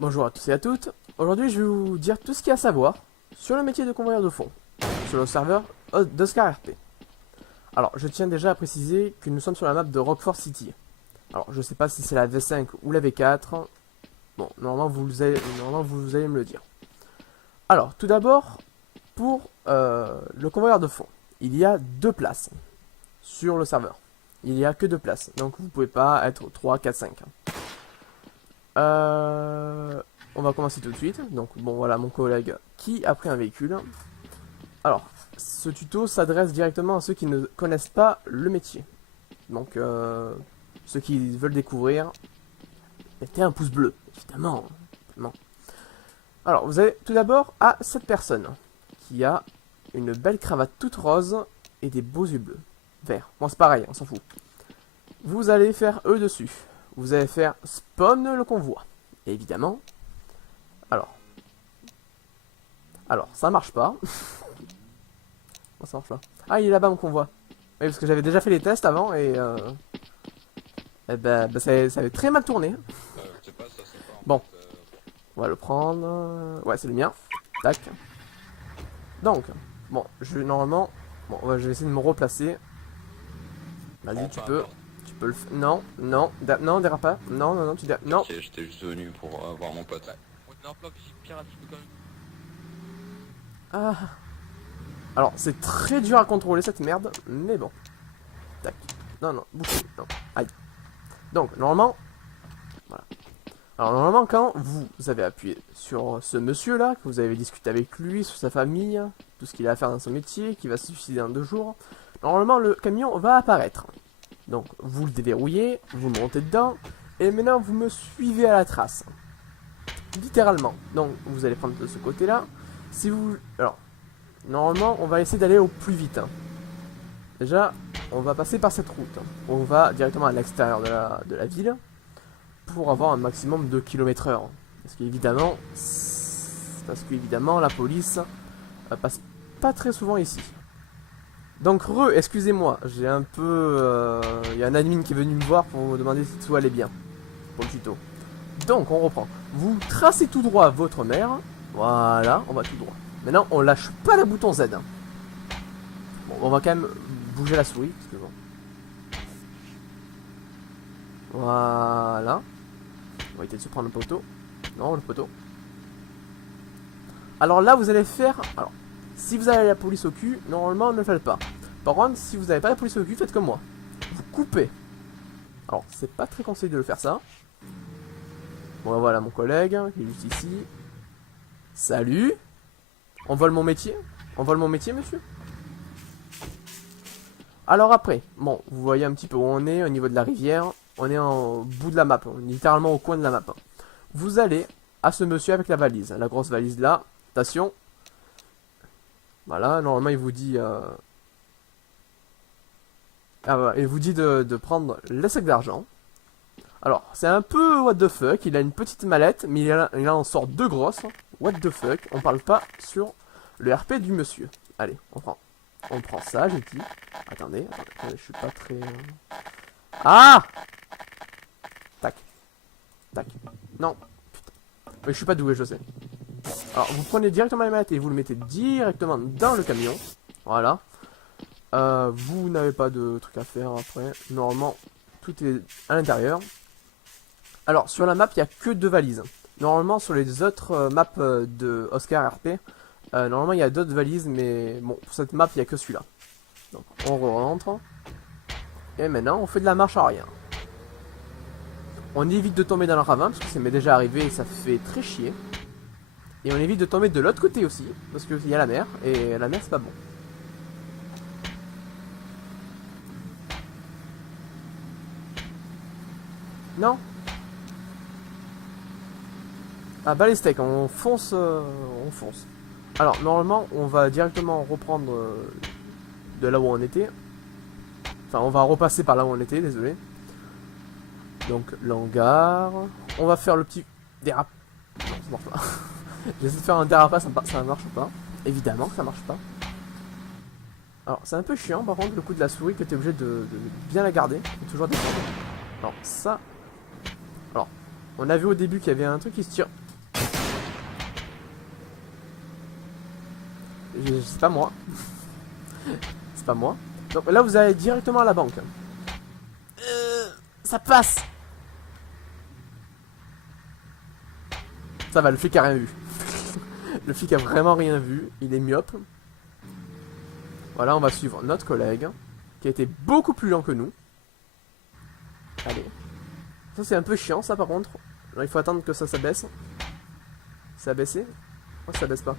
Bonjour à tous et à toutes. Aujourd'hui, je vais vous dire tout ce qu'il y a à savoir sur le métier de convoyeur de fond, sur le serveur d'Oscar RP. Alors, je tiens déjà à préciser que nous sommes sur la map de Rockford City. Alors, je sais pas si c'est la V5 ou la V4. Bon, normalement, vous allez me le dire. Alors, tout d'abord, pour le convoyeur de fond, il y a 2 places sur le serveur. Il n'y a que 2 places, donc vous pouvez pas être 3, 4, 5. On va commencer tout de suite. Donc bon voilà mon collègue qui a pris un véhicule. Alors ce tuto s'adresse directement à ceux qui ne connaissent pas le métier. Donc ceux qui veulent découvrir, mettez un pouce bleu, évidemment. Alors vous avez tout d'abord à cette personne qui a une belle cravate toute rose et des beaux yeux bleus. Vert. Bon c'est pareil, on s'en fout. Vous allez faire eux dessus. Vous allez faire spawn le convoi. Et évidemment. Alors, ça marche pas. Bon, ça marche pas. Ah, il est là-bas mon convoi. Oui, parce que j'avais déjà fait les tests avant et ça avait très mal tourné. Je sais pas, ça c'est pas Bon, on va le prendre. Ouais, c'est le mien. Tac. Donc, bon, normalement, bon, je vais essayer de me replacer. Vas-y, tu peux. Tu peux le faire. Non, non, non, dérape pas. Non, non, non, tu dérapes. Non. Ok, j'étais juste venu pour voir mon pote. On est en bloc, j'ai pirate, je peux quand même. Ah. Alors, c'est très dur à contrôler cette merde, mais bon. Tac. Non, non, bouge. Non. Aïe. Donc, normalement. Voilà. Alors, normalement, quand vous avez appuyé sur ce monsieur-là, que vous avez discuté avec lui, sur sa famille, tout ce qu'il a à faire dans son métier, qui va se suicider en 2 jours, normalement, le camion va apparaître. Donc, vous le déverrouillez, vous montez dedans, et maintenant, vous me suivez à la trace. Littéralement. Donc, vous allez prendre de ce côté-là. Si vous... Alors, normalement, on va essayer d'aller au plus vite. Déjà, on va passer par cette route. On va directement à l'extérieur de la ville pour avoir un maximum de km/h. Parce qu'évidemment, la police passe pas très souvent ici. Donc, excusez-moi, j'ai un peu... Il y a un admin qui est venu me voir pour me demander si tout allait bien pour le tuto. Donc, on reprend. Vous tracez tout droit votre mère. Voilà, on va tout droit. Maintenant, on lâche pas le bouton Z. Bon, on va quand même bouger la souris. Parce que bon. Voilà. On va éviter de se prendre le poteau. Non, le poteau. Alors là, vous allez faire... Alors, si vous avez la police au cul, normalement, ne le faites pas. Par contre, si vous n'avez pas la police au cul, faites comme moi. Vous coupez. Alors, c'est pas très conseillé de le faire ça. Bon, voilà mon collègue, qui est juste ici. Salut. On vole mon métier? On vole mon métier, monsieur? Alors après, bon, vous voyez un petit peu où on est au niveau de la rivière. On est en bout de la map, littéralement au coin de la map. Vous allez à ce monsieur avec la valise, la grosse valise là. Attention. Voilà, normalement il vous dit... il vous dit de prendre le sac d'argent. Alors, c'est un peu what the fuck, il a une petite mallette, mais il en sort 2 grosses. What the fuck, on parle pas sur le RP du monsieur. Allez, on prend ça, j'ai dit. Attendez, je suis pas très... Ah! Tac. Tac. Non. Putain. Mais je suis pas doué, je sais. Alors, vous prenez directement la mallette et vous le mettez directement dans le camion. Voilà. Vous n'avez pas de truc à faire après. Normalement, tout est à l'intérieur. Alors, sur la map, il n'y a que 2 valises. Normalement, sur les autres maps de Oscar RP, normalement, il y a d'autres valises, mais bon, pour cette map, il n'y a que celui-là. Donc, on rentre. Et maintenant, on fait de la marche arrière. On évite de tomber dans le ravin, parce que ça m'est déjà arrivé et ça fait très chier. Et on évite de tomber de l'autre côté aussi, parce qu'il y a la mer, et la mer, c'est pas bon. Non. Ah bah les steaks, on fonce, on fonce. Alors normalement on va directement reprendre de là où on était. Enfin on va repasser par là où on était, désolé. Donc l'hangar. On va faire le petit dérap. Non ça marche pas. J'essaie de faire un dérapage, ça marche pas. Évidemment que ça marche pas. Alors c'est un peu chiant par contre le coup de la souris que tu es obligé de bien la garder. Et toujours défendre. Alors ça. Alors on a vu au début qu'il y avait un truc qui se tire. C'est pas moi. C'est pas moi. Donc là, vous allez directement à la banque. Ça passe. Ça va, le flic a rien vu. Le flic a vraiment rien vu. Il est myope. Voilà, on va suivre notre collègue, qui a été beaucoup plus lent que nous. Allez. Ça, c'est un peu chiant, ça, par contre. Alors, il faut attendre que ça s'abaisse. Ça a baissé? Oh, ça baisse pas.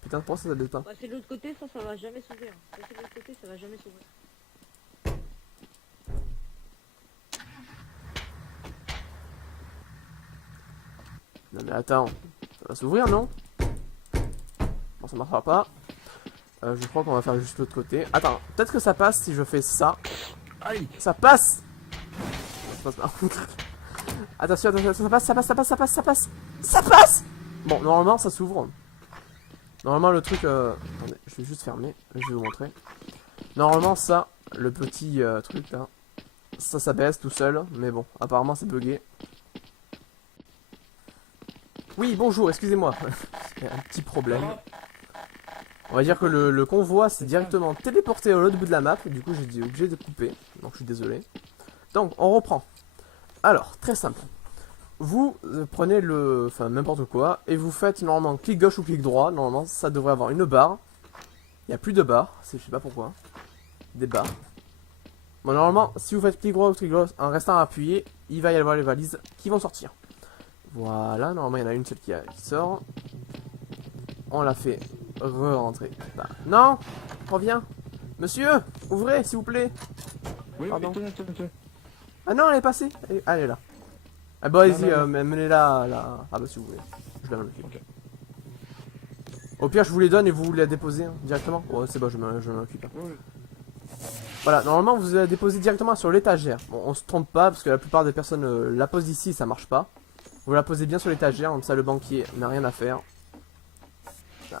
Putain, pourquoi ça baisse pas? Bah, c'est de l'autre côté, ça va jamais s'ouvrir. Ça, c'est de l'autre côté, ça va jamais s'ouvrir. Non mais attends, ça va s'ouvrir, non? Bon, ça marchera pas. Je crois qu'on va faire juste l'autre côté. Attends, peut-être que ça passe si je fais ça. Aïe. Ça passe! Ça passe pas. Attention, attention, ça passe, ça passe, ça passe, ça passe, ça passe! Ça passe! Bon, normalement, ça s'ouvre. Normalement, le truc... Attendez, je vais juste fermer. Je vais vous montrer. Normalement, ça, le petit truc là, ça baisse tout seul. Mais bon, apparemment, c'est bugué. Oui, bonjour, excusez-moi. Il y a un petit problème. On va dire que le convoi s'est directement téléporté à l'autre bout de la map. Et du coup, j'ai été obligé de couper. Donc, je suis désolé. Donc, on reprend. Alors, très simple. Vous prenez le... Enfin, n'importe quoi. Et vous faites normalement clic gauche ou clic droit. Normalement, ça devrait avoir une barre. Il n'y a plus de barre. Je sais pas pourquoi. Des barres. Bon, normalement, si vous faites clic droit ou clic gauche en restant appuyé, il va y avoir les valises qui vont sortir. Voilà, normalement il y en a une seule qui sort. On l'a fait re-rentrer. Bah, non, reviens. Monsieur, ouvrez s'il vous plaît. Oui, Pardon. tenez. Ah non, elle est passée. Elle est là. Ah bah allez-y, menez-la là. Ah bah si vous voulez. Je la m'occupe. Ok. Au pire, je vous les donne et vous la déposez hein, directement. Ouais, c'est bon, je m'en occupe. Oui. Voilà, normalement vous la déposez directement sur l'étagère. Bon, on se trompe pas parce que la plupart des personnes la posent ici, ça marche pas. Vous la posez bien sur l'étagère, comme ça le banquier n'a rien à faire.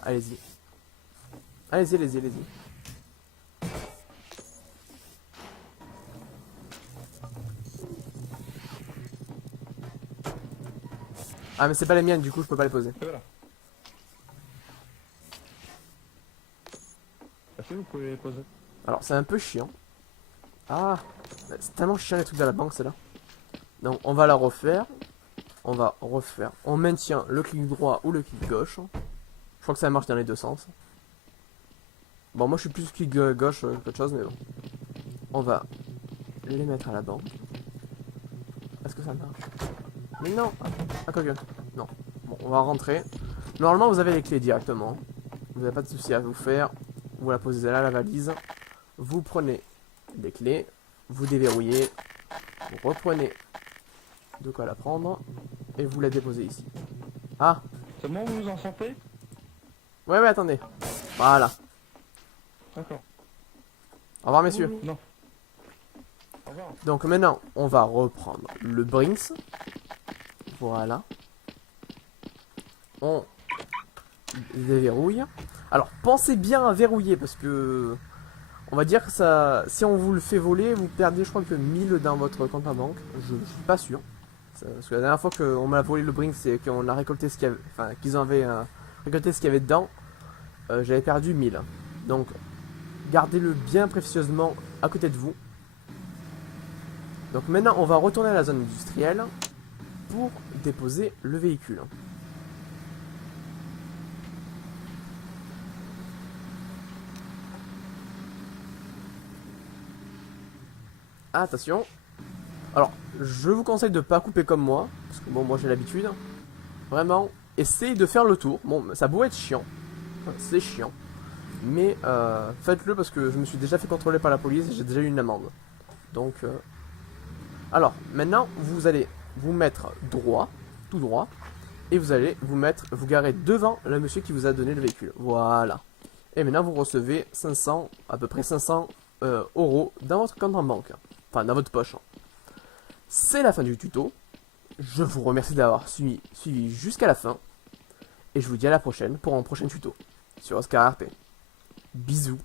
Allez-y. Allez-y, allez-y, allez-y. Ah mais c'est pas les miennes, du coup je peux pas les poser. Et voilà. Merci, vous pouvez les poser. Alors c'est un peu chiant. Ah, c'est tellement chiant les trucs de la banque celle-là. Donc on va la refaire. On va refaire. On maintient le clic droit ou le clic gauche. Je crois que ça marche dans les deux sens. Bon, moi je suis plus clic gauche qu'autre chose, mais bon. On va les mettre à la banque. Est-ce que ça marche? Mais non! Ah, quoique. Non. Bon, on va rentrer. Normalement, vous avez les clés directement. Vous n'avez pas de souci à vous faire. Vous la posez là, la valise. Vous prenez les clés. Vous déverrouillez. Vous reprenez de quoi la prendre. Et vous la déposez ici. Ah! C'est bon, vous vous en sortez? Ouais, ouais, attendez. Voilà. D'accord. Au revoir, messieurs. Non. Au revoir. Donc maintenant, on va reprendre le Brinks. Voilà. On déverrouille. Alors, pensez bien à verrouiller parce que... On va dire que ça... Si on vous le fait voler, vous perdez je crois que 1000 dans votre compte en banque. Je suis pas sûr. Parce que la dernière fois qu'on m'a volé le Brinks et qu'on a récolté ce qu'il y avait... Enfin, qu'ils avaient récolté ce qu'il y avait dedans, j'avais perdu 1000. Donc, gardez-le bien précieusement à côté de vous. Donc maintenant, on va retourner à la zone industrielle pour déposer le véhicule. Attention. Alors, je vous conseille de ne pas couper comme moi, parce que bon, moi j'ai l'habitude. Vraiment, essayez de faire le tour. Bon, ça pourrait être chiant. C'est chiant. Mais faites-le parce que je me suis déjà fait contrôler par la police et j'ai déjà eu une amende. Donc... Alors, maintenant, vous allez vous mettre droit, tout droit, et vous allez vous garer devant le monsieur qui vous a donné le véhicule. Voilà. Et maintenant, vous recevez 500, à peu près 500 euros dans votre compte en banque. Enfin, dans votre poche. C'est la fin du tuto. Je vous remercie d'avoir suivi jusqu'à la fin. Et je vous dis à la prochaine pour un prochain tuto sur Oscar RP. Bisous.